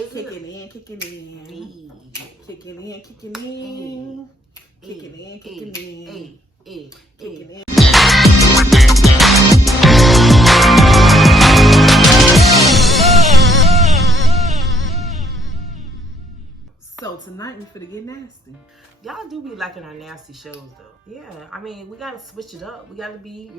Kicking in, kicking in. Kicking in, kicking in. Kicking in, kicking in. Kicking in. So tonight we finna get nasty. Y'all do be liking our nasty shows though. Yeah, I mean, we gotta switch it up. We gotta be,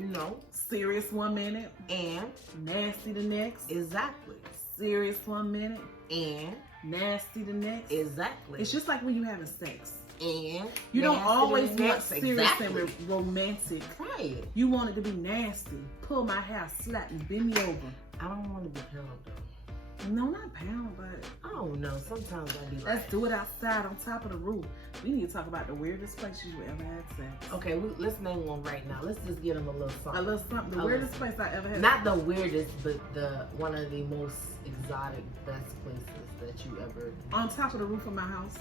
Serious 1 minute and nasty the next. exactly. Serious 1 minute And nasty the next. exactly. It's just like when you having sex. And You don't nasty always the want next. serious Exactly. and romantic. Right. You want it to be nasty. Pull my hair, slap me, bend me over. I don't want to be pound though. No, not pound, but I don't know. Sometimes I be like, let's do it outside on top of the roof. We need to talk about the weirdest places you ever had sex. okay, let's name one right now. Let's just get them a little something. A little something. The weirdest place I ever had. Not the weirdest, but one of the most exotic, best places that you ever On top of the roof of my house.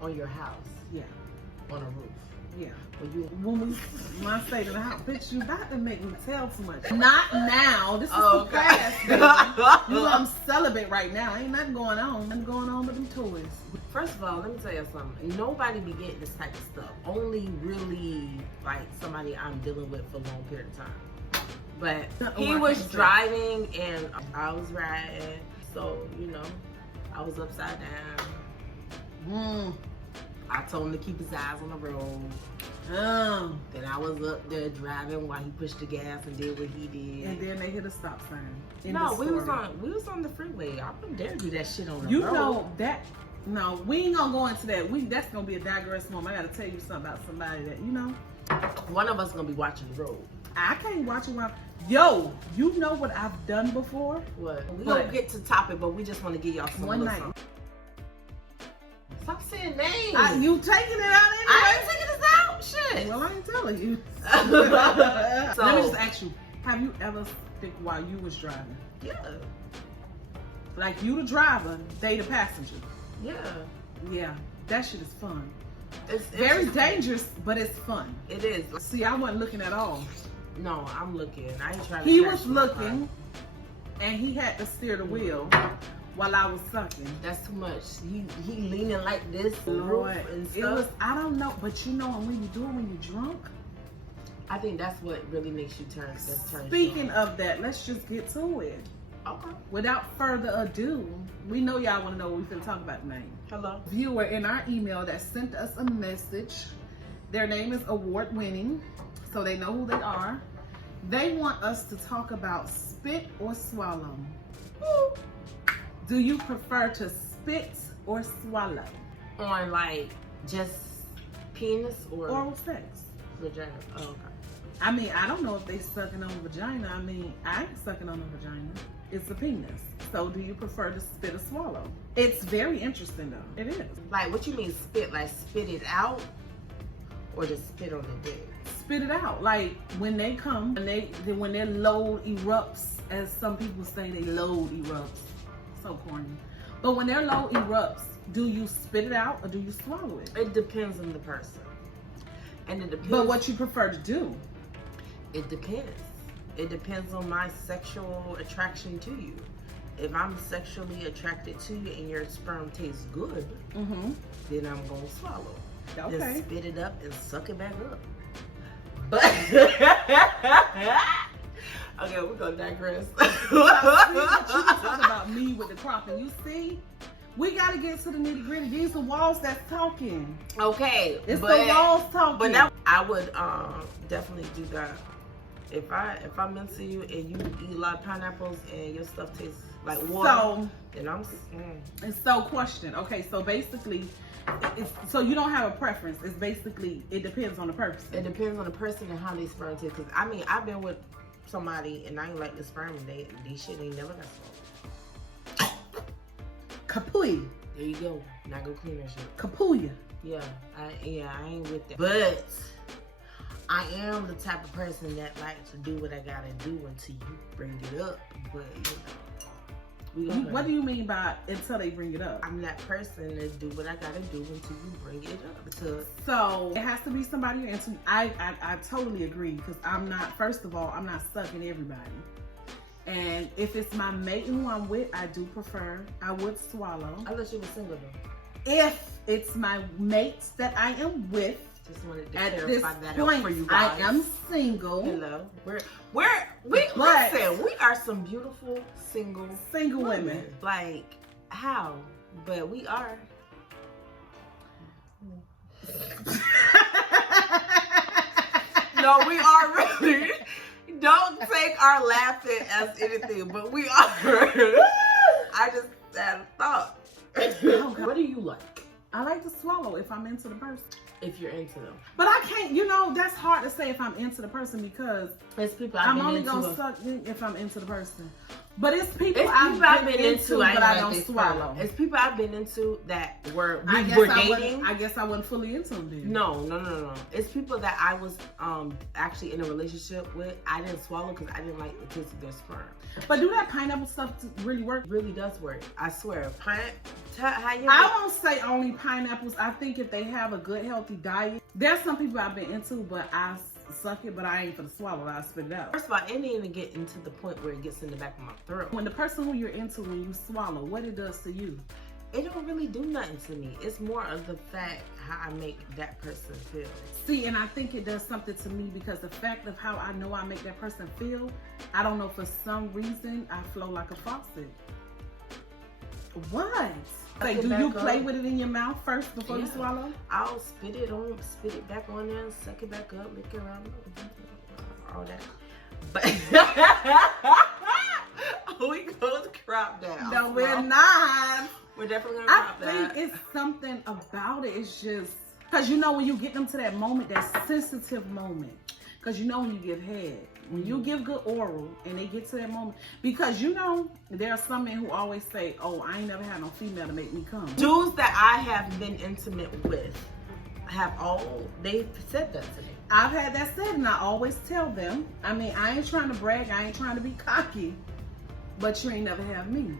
on your house. Yeah. On a roof. Yeah. When When I stayed in the house, bitch, you about to make me tell too much. Not now. This is Oh, too fast, baby. I'm celibate right now. Ain't nothing going on. Nothing going on with them toys. First of all, let me tell you something. Nobody be getting this type of stuff. Only really like somebody I'm dealing with for a long period of time. But he was driving and I was riding. So, I was upside down. I told him to keep his eyes on the road. Then I was up there driving while he pushed the gas and did what he did. And then they hit a stop sign. No, we was on the freeway. I wouldn't dare do that shit on the road. You know that. No, we ain't gonna go into that. That's gonna be a digress moment. I gotta tell you something about somebody that one of us gonna be watching the road. I can't watch it while. Yo, you know what I've done before? What? We don't get to topic, but we just want to give y'all some one night. Something. Stop saying names. You taking it out anyway? I ain't taking this out. Shit. Well, I ain't telling you. So, Let me just ask you: have you ever stick while you was driving? Yeah. Like you the driver, they the passenger. Yeah. Yeah, that shit is fun. It's Very dangerous, but it's fun. It is. See, I wasn't looking at all. No, I'm looking. I ain't trying to. He was looking, and he had to steer the wheel while I was sucking. That's too much. He leaning like this, Lord, and stuff. it was. I don't know, but when you do it when you're drunk. I think that's what really makes you turn. Speaking of that, let's just get to it. Okay. Without further ado, we know y'all want to know what we finna talk about tonight. Hello. Viewer in our email that sent us a message. Their name is award winning, so they know who they are. They want us to talk about spit or swallow. Do you prefer to spit or swallow? On like just penis or Oral sex. vagina? Oh, okay. I mean, I don't know if they sucking on the vagina. I mean, I ain't sucking on the vagina. It's a penis. So do you prefer to spit or swallow? It's very interesting though. It is. Like, what you mean spit? Like spit it out, or just spit on the dick? Spit it out. Like when they come, when their load erupts, as some people say, they load erupts. So corny. But when their load erupts, do you spit it out or do you swallow it? It depends on the person, and it depends. But what you prefer to do? It depends. It depends on my sexual attraction to you. If I'm sexually attracted to you and your sperm tastes good, then I'm gonna swallow. Okay. Then spit it up and suck it back up. But okay, we're gonna digress. You talk about me with the cropping. You see, we gotta get to the nitty gritty. These are Wallz that's talking. Okay, It's the Wallz talking. But that, I would definitely do that. If I'm into you and you eat a lot of pineapples and your stuff tastes like water, then I'm. And so, question. Okay, so basically, so you don't have a preference. It's basically it depends on the person. It depends on the person and how they sperm taste. Cause I mean, I've been with somebody and I ain't like the sperm and they shit ain't never got swallowed. Kapooey. There you go. Now go clean that shit. Kapooey. Yeah, I ain't with that. But I am the type of person that likes to do what I gotta do until you bring it up. But what do you mean by until they bring it up? I'm that person to do what I gotta do until you bring it up. So it has to be somebody you're into. I totally agree because I'm not. First of all, I'm not sucking everybody. And if it's my mate who I'm with, I do prefer, I would swallow. I thought you were single though. If it's my mates that I am with, just wanted to at clarify this that point, up for you guys. I am single. Hello. Listen, we are some beautiful single women. Like, how? But we are. No, we are really. Don't take our laughing as anything, but we are. I just had a thought. What do you like? I like to swallow if I'm into the person. If you're into them. But I can't, you know, that's hard to say if I'm into the person because it's people I'm only gonna suck if I'm into the person. But it's people I've been into but I don't swallow. It's people I've been into that were dating. I guess I wasn't fully into them then. No. It's people that I was actually in a relationship with. I didn't swallow because I didn't like the taste of their sperm. But do that pineapple stuff really work? It really does work. I swear. I won't say only pineapples. I think if they have a good healthy diet. There's some people I've been into, but I suck it, but I ain't for the swallow. I spit it out. First of all, it didn't even get into the point where it gets in the back of my throat. When the person who you're into, when you swallow, what it does to you? It don't really do nothing to me. It's more of the fact how I make that person feel. See, and I think it does something to me because the fact of how I know I make that person feel, I don't know, for some reason, I flow like a faucet. What? Like, do you play with it in your mouth first before you swallow? I'll spit it back on there, suck it back up, lick it around, all that. But we go crop down. No, we're not. We're definitely gonna crop that. I think it's something about it. It's just because you know when you get them to that moment, that sensitive moment. Because you know when you give head, when you give good oral and they get to that moment, because you know there are some men who always say, "Oh, I ain't never had no female to make me come." Dudes that I have been intimate with they've said that to me. I've had that said, and I always tell them. I mean, I ain't trying to brag, I ain't trying to be cocky, but you ain't never have me,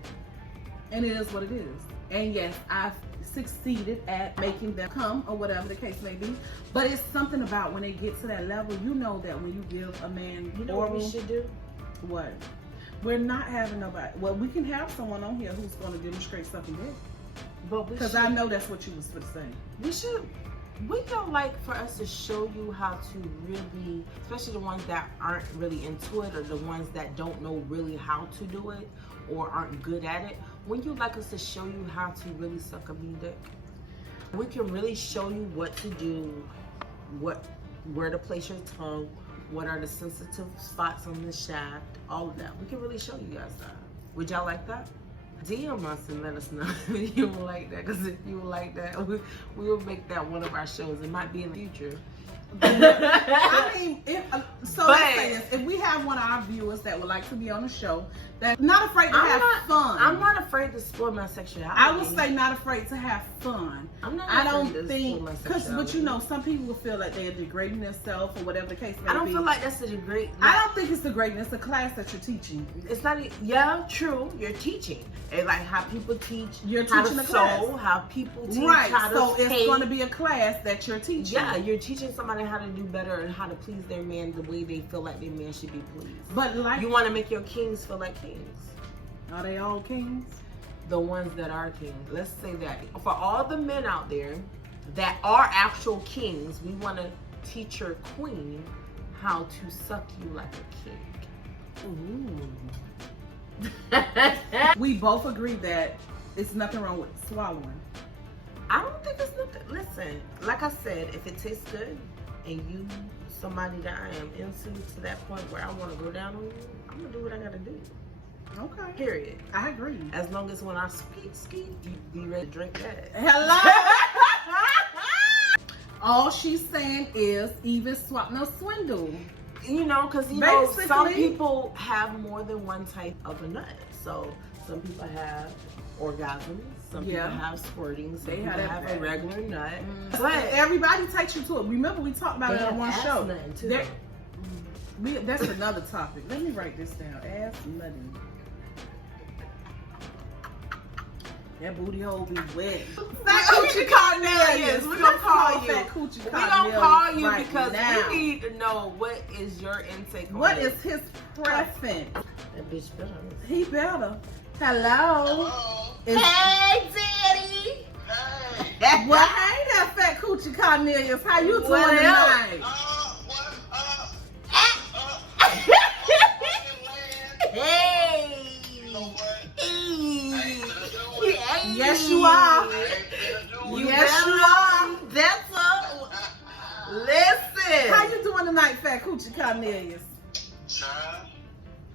and it is what it is. And yes, I've succeeded at making them come or whatever the case may be, but it's something about when they get to that level, you know that when you give a man oral, what we should do? What? We're not having nobody. Well, we can have someone on here who's going to demonstrate something big, but because I know that's what you was going to say. We should. We don't like for us to show you how to really, especially the ones that aren't really into it or the ones that don't know really how to do it or aren't good at it. Wouldn't you like us to show you how to really suck a bee dick? We can really show you what to do, where to place your tongue, what are the sensitive spots on the shaft, all of that. We can really show you guys that. Would y'all like that? DM us and let us know if you would like that, because if you would like that, we will make that one of our shows. It might be in the future. I mean, let's say this. If we have one of our viewers that would like to be on the show, that's not afraid to have fun. I'm not afraid to spoil my sexuality. I would say not afraid to have fun. I don't think, but you know, some people will feel like they're degrading themselves or whatever the case may be. I don't feel like that's a degrade. I don't think it's degrading. It's a class that you're teaching. It's not. Yeah, true. You're teaching. It's like how people teach. You're how teaching to a class. sew, how people teach So how to it's going to be a class that you're teaching. Yeah, you're teaching somebody how to do better and how to please their man the way they feel like their man should be pleased. But like, you want to make your kings feel like kings. Are they all kings? The ones that are kings. Let's say that. For all the men out there that are actual kings, we want to teach your queen how to suck you like a king. Ooh. We both agree that it's nothing wrong with swallowing. I don't think it's nothing. Listen, like I said, if it tastes good and you somebody that I am into to that point where I want to go down on you, I'm going to do what I got to do. Okay. Period. I agree. As long as when I ski, you be ready to drink that. Hello? All she's saying is even swindle. You know, because you know, some people have more than one type of a nut. So some people have orgasms, some people have squirting, some people have a regular nut. But everybody takes you to it. Remember, we talked about it on one show. That's another topic. Let me write this down. Ass nutting. That booty hole be wet. Fat Coochie Cornelius. We're gonna call you. Fat Coochie We're gonna call you right because now. we need to know what is your intake on What this. is his preference? That bitch better. He better. Hello. Hello. Hey, Daddy. Hey. Well, hey there, Fat Coochie Cornelius. How you doing Well, tonight? What up? Hey. You know what? Hey. Yes, you are. You Yes, better. you are. That's up. Listen. How you doing tonight, Fat Coochie Cornelius? Child,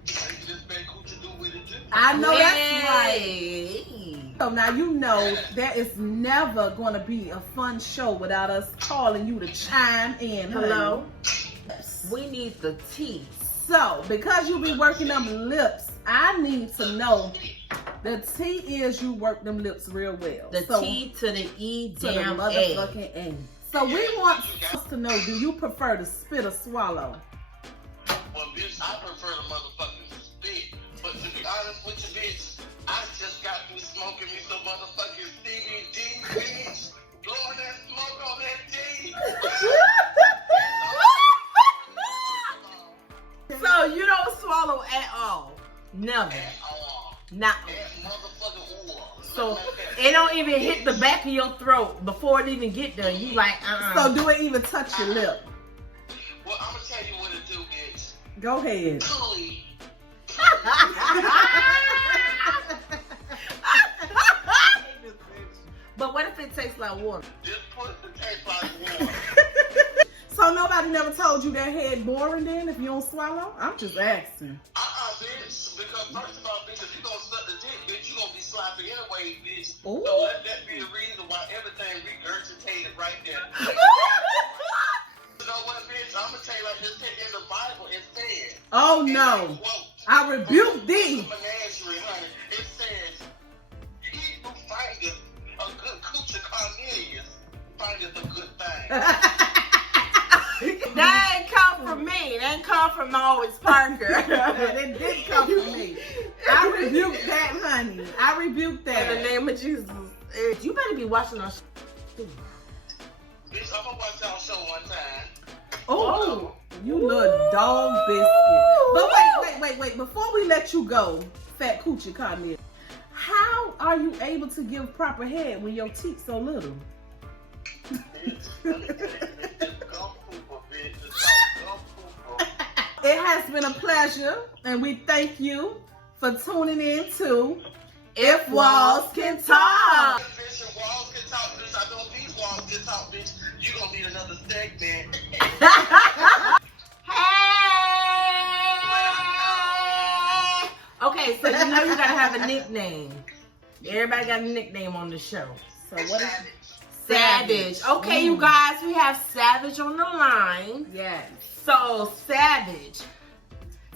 just been cool to do with it too. I know that's right. Hey. So now you know there is never going to be a fun show without us calling you to chime in. Hello. Yes. We need the tea. So, because you be working them lips, I need to know the T is you work them lips real well. The so, T to the E, to the damn A. motherfucking A. So we want us to know, do you prefer to spit or swallow? Well, bitch, I prefer the motherfucking spit. But to be honest with you, bitch, I just got through smoking me some motherfucking CBD, bitch. Blowing that smoke on that D. So you don't swallow at all? Never. At all. Not. At motherfucking all. So it don't even hit the back of your throat before it even get there. You like, So do it even touch your lip? Well, I'm gonna tell you what it do, bitch. Go ahead. Pulley. But what if it tastes like water? Just put the taste like water. So nobody never told you that head boring then if you don't swallow? I'm just asking. Bitch. Because first of all, bitch, if you gonna suck the dick, bitch, you gonna be sloppy anyway, bitch. Ooh. So let that be the reason why everything regurgitated right there. You know what, bitch? I'm gonna tell you like this in the Bible, it says. Oh no. I rebuke thee. Menagerie, honey. It says, he who findeth a good coochie Cornelius findeth a good thing. That ain't come from me. That ain't come from always Parker. It did come from me. I rebuke that, honey. I rebuke that. In the name of Jesus. You better be watching our Bitch, I'm gonna watch y'all show one time. Oh, you little dog biscuit. But wait. Before we let you go, Fat Coochie Cornelius, how are you able to give proper head when your teeth so little? Bitch, let me tell you, it's gum pooper, bitch. It's gum pooper. It has been a pleasure, and we thank you for tuning in to If Wallz Can Talk. Bitch, if Wallz can talk, bitch, I know these Wallz can talk, bitch. You gonna need another segment. Hey! Okay, so you know you gotta have a nickname. Everybody got a nickname on the show. So what is Savage. Okay, you guys, we have Savage on the line. Yes. So, Savage,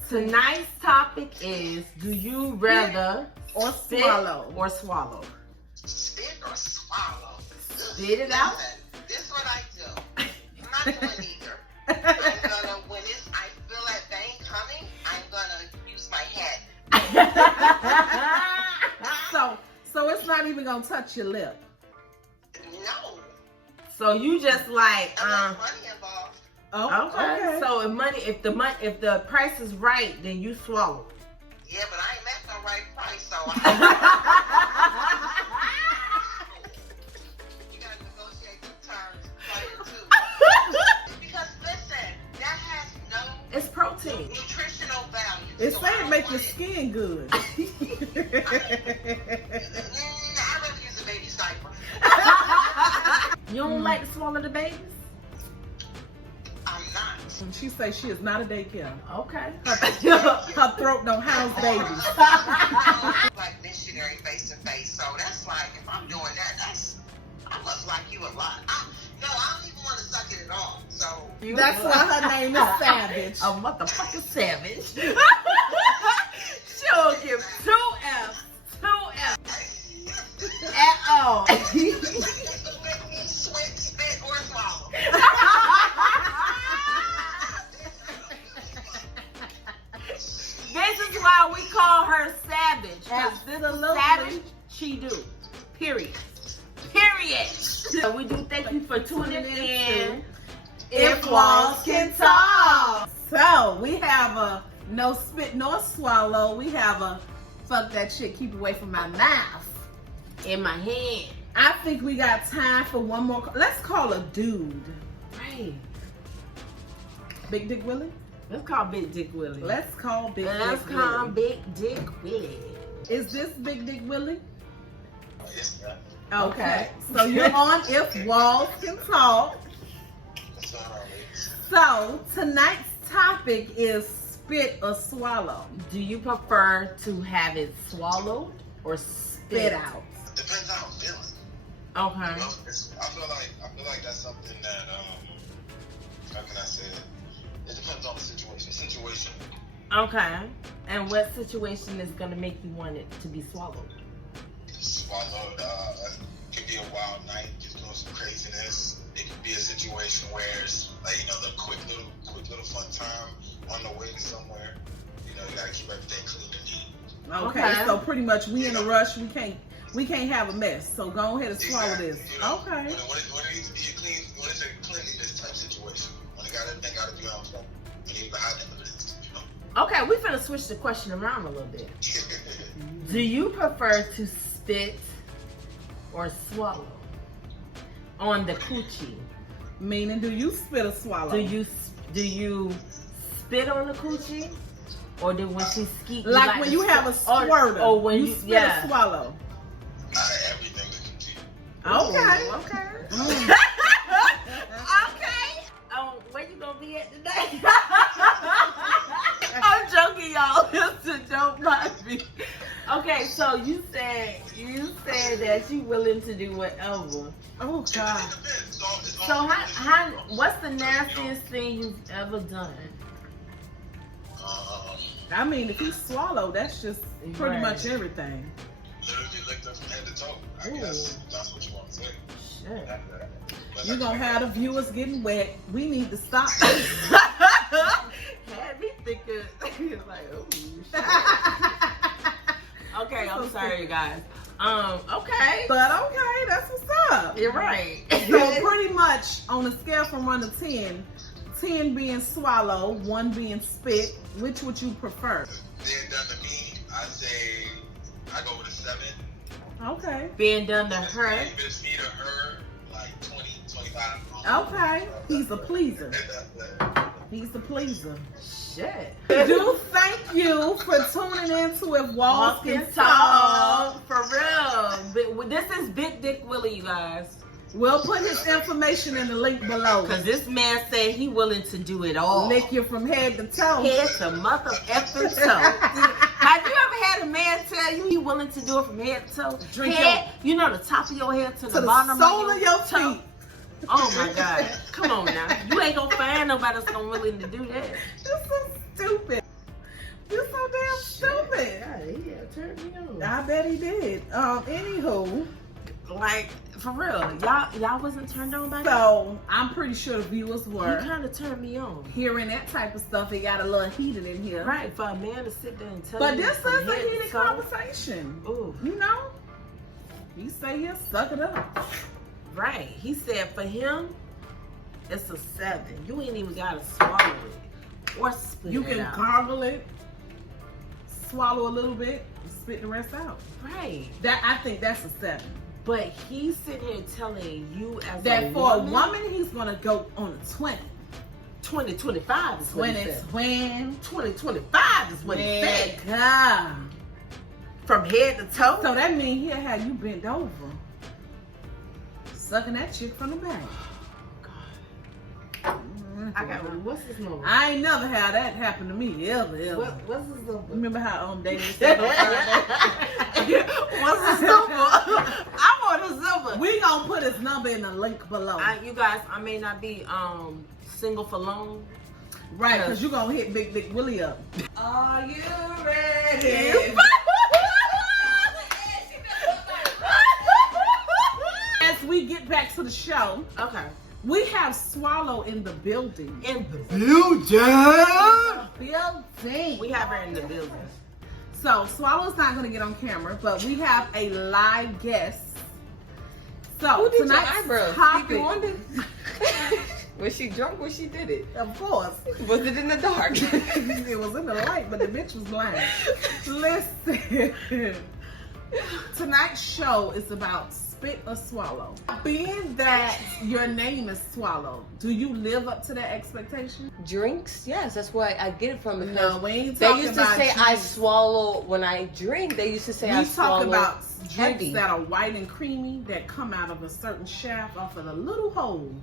tonight's topic is, do you rather Or spit swallow? or swallow? Spit or swallow? Spit it out. Listen, this is what I do. I'm not doing either. I'm gonna, when it's, I feel that vein coming, I'm gonna use my head. So it's not even gonna touch your lip. No. So you just like, Unless money involved. Oh, okay. So if the price is right, then you swallow. Yeah, but I ain't met the right price, so you gotta negotiate the terms prior to. Because listen, that has no It's protein. nutritional value. It's so saying I make don't your want it. skin good. I'd rather use a baby diaper. You don't like to swallow the babies? I'm not. She say she is not a daycare. Okay. Her throat don't house babies. Like missionary face to face, so that's like if I'm doing that, I must like you a lot. No, I don't even want to suck it at all. So That's why her name is Savage. A motherfucking savage. She'll give 2 F's. 2 F's. At all. sweat, spit, or swallow. This is why we call her Savage. Because this is Absolutely. savage she do. Period. Period. So we do thank you for tuning in. If Wallz can talk. So we have a no spit nor swallow. We have a fuck that shit, keep away from my mouth. In my hand. I think we got time for one more. Let's call a dude. Right. Big Dick Willie? Let's call Big Dick Willie. Let's call Big Dick Willie. Let's call Big Dick Willie. Is this Big Dick Willie? Yes, ma'am. Okay. So you're on If Wallz Can Talk. What's going on, ladies? So tonight's topic is spit or swallow. Do you prefer to have it swallowed or spit out? Depends how I'm feeling. Okay. You know, I feel like that's something that how can I say it? It depends on the situation. Okay. And what situation is gonna make you want it to be swallowed? Swallowed. It could be a wild night, just doing some craziness. It could be a situation where it's like, you know, the quick little fun time on the way to somewhere. You know, you gotta keep everything clean and neat. Okay. So pretty much we in a rush. We can't have a mess. So go ahead and swallow this. You know, Okay. When it needs to be a clean, when it's a cleanliness type situation, when everything gotta be on point, you need to hide them with this, you know. Okay, we're gonna switch the question around a little bit. Do you prefer to spit or swallow on the coochie? Meaning, do you spit or swallow? Do you spit on the coochie, or do when she skeet? Like when you have a squirter, or when you you spit or swallow? Everything that you see. Okay. Okay. Okay. Where you gonna be at today? I'm joking, y'all. It's a joke, me. Okay, so you said that you willing to do whatever. Oh It God. depends. So how what's the nastiest thing you've ever done? I mean, if you swallow, that's just pretty Right. much everything. Literally licked up from head to toe. I Ooh. guess that's what you want to say. Shit. But You're gonna have the viewers getting wet. We need to stop. Had me thinking like, oh shit. Okay, I'm sorry, you guys. Okay. But okay, that's what's up. You're right. So pretty much on a scale from 1 to 10, 10 being swallow, 1 being spit, which would you prefer? being done to me, I say I go with a 7. Okay. Being done to her. If it's me to her, like 20, 25. Okay. He's a pleaser. He's a pleaser. Shit. Do thank you for tuning in to If Wallz Can Talk. For real. This is Big Dick Willie, you guys. We'll put his information in the link below. Because this man said he willing to do it all. Lick you from head to toe. Head to mother effing toe. Have you ever had a man tell you he willing to do it from head to toe? Drink head, you know, the top of your head to the to bottom the sole of of your toe. feet. Oh my God. Come on now. You ain't gonna find nobody that's gonna willing to do that. You're so stupid. You're so damn stupid. Yeah, turn me on. I bet he did. Anywho. Like, for real. Y'all wasn't turned on by that? So, I'm pretty sure the viewers You were. kind of turned me on. Hearing that type of stuff, it got a little heated in here. Right, for a man to sit there and tell But you this from is a head to heated toe. conversation. Ooh. You know? You say here, suck it up. Right. He said for him, it's a 7. You ain't even gotta swallow it or spit You it can out. gargle it, swallow a little bit, and spit the rest out. Right. I think that's a 7. But he's sitting here telling you as That a for woman, a woman, he's gonna go on a 20. 2025 is what he said. 2025 is what he said. God. From head to toe. So that means he'll have you bent over, sucking that chick from the back. I got what's his number? I ain't never had that happen to me ever. What's his number? Remember how David said on Friday? What's his number? I want his number. We gonna put his number in the link below. You guys, I may not be single for long. Right, because you're gonna hit Big Dick Willie up. Are you ready? Yes. As we get back to the show, Okay. we have Swallow in the building. In the Building. We have her in the building. So Swallow's not gonna get on camera, but we have a live guest So Who did your tonight's eyebrows? topic, Stevie Wonder? Was she drunk when she did it? of course, Was it in the dark? it was in the light, but the bitch was blind. Listen, tonight's show is about spit or swallow. Being that your name is Swallow, do you live up to that expectation? Drinks? Yes, that's where I get it from. Because No, we ain't they talking used to about say I drinks. swallow when I drink. They used to say I We swallow talk about drinks heavy. that are white and creamy that come out of a certain shaft off of a little hole.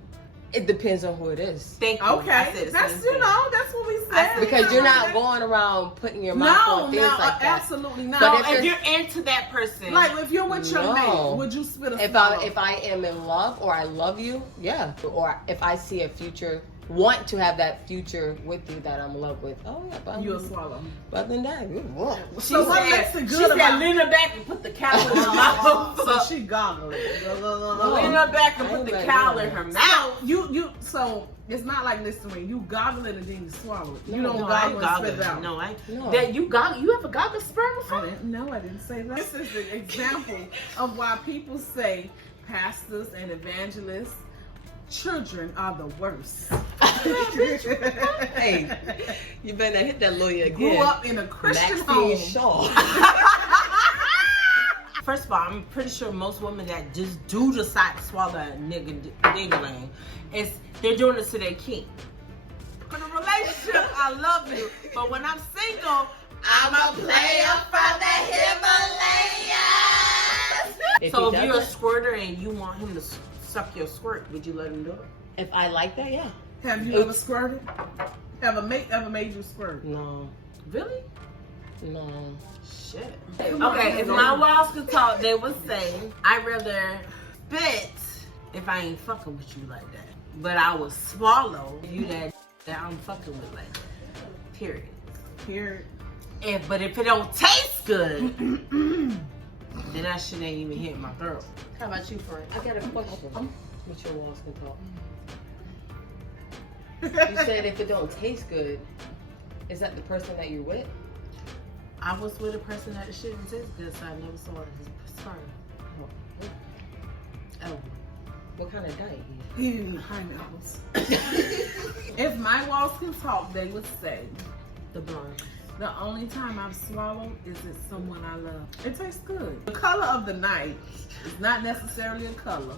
It depends on who it is. Thank you. I Okay, said the that's same you thing. know that's what we I said. said- Because you're not going around putting your mouth No, on things no, like that. absolutely not. But No, if if you're into that person, like if you're with your No. mate, would you spit a If swallow? I am in love or I love you, yeah. Or if I see a future, want to have that future with you that I'm in love with, oh yeah. But you a swallow. other than that, she So what said, makes it she good said, about- lean her back and put the cowl in her mouth. So she goggling. Lean her back and I put ain't the like cowl that. in her mouth. So it's not like Listerine. You goggle it and then you swallow it. You No, don't No, I goggle and spit it out. No, I. No. That you goggle. You ever goggle sperm I before? didn't say that. This is an example of why people say pastors and evangelists, children are the worst. Hey, you better hit that lawyer again. Grew up in a Christian Maxine home. Shaw. First of all, I'm pretty sure most women that just do decide to swallow a nigga ding-a-ling, they're doing it to their king. In a relationship, I love you, but when I'm single, I'm a player from the Himalayas. So if you're a squirter and you want him to suck your squirt, would you let him do it? If I like that, yeah. Have you ever squirted? Have a mate ever made you squirt? No, Really? no. Shit. Come on, Okay, if go my on. walls could talk, they would say, I'd rather spit if I ain't fucking with you like that. But I would swallow you that I'm fucking with like that. Period. Period. But if it don't taste good, then that shit ain't even hit my throat. How about you, friend? I got a question. With your walls can talk. You said if it don't taste good, is that the person that you're with? I was with a person that shit didn't taste good, so I never saw his sperm. Oh. What kind of diet He didn't eat pineapples. If my walls can talk, they would say, The blonde. the only time I've swallowed is it someone I love. It tastes good. The color of the night is not necessarily a color.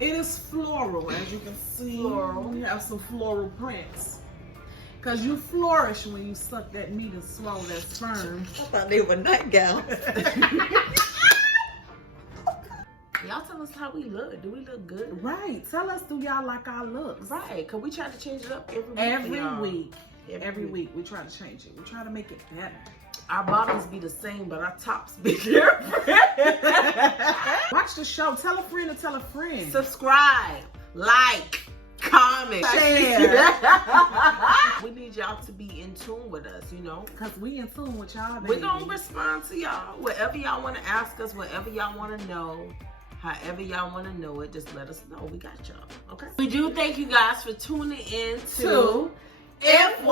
It is floral, as you can see. Floral. We have some floral prints. Because you flourish when you suck that meat and swallow that sperm. I thought they were nightgowns. Y'all tell us how we look. Do we look good? Right. Tell us, do y'all like our looks? Right, because we try to change it up every week. Every for y'all. week. Every week we try to change it. We try to make it better. Our bottoms be the same, but our tops be different. Watch the show. Tell a friend to tell a friend. Subscribe, like, comment, Share. We need y'all to be in tune with us, you know. Because we in tune with y'all, We're baby. going to respond to y'all. Whatever y'all want to ask us, whatever y'all want to know, however y'all want to know it, just let us know. We got y'all, okay? We do thank you guys for tuning in to If Wallz